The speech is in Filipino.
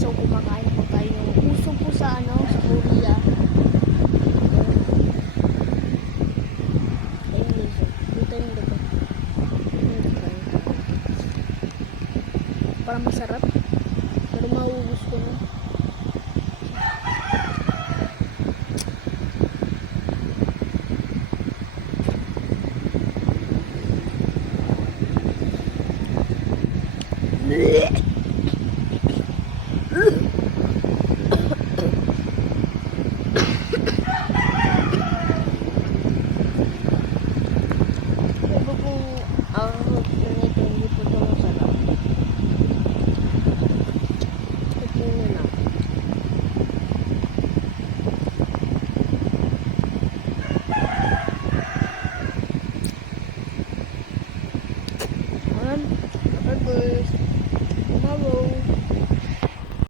So kumakain po tayo ng uso po sa sa Korea. Ayun guys, dito yung dagat. Parang masarap. Pero mauubos ko na. Pero kung ang ganito hindi po ito masarap. Ito yung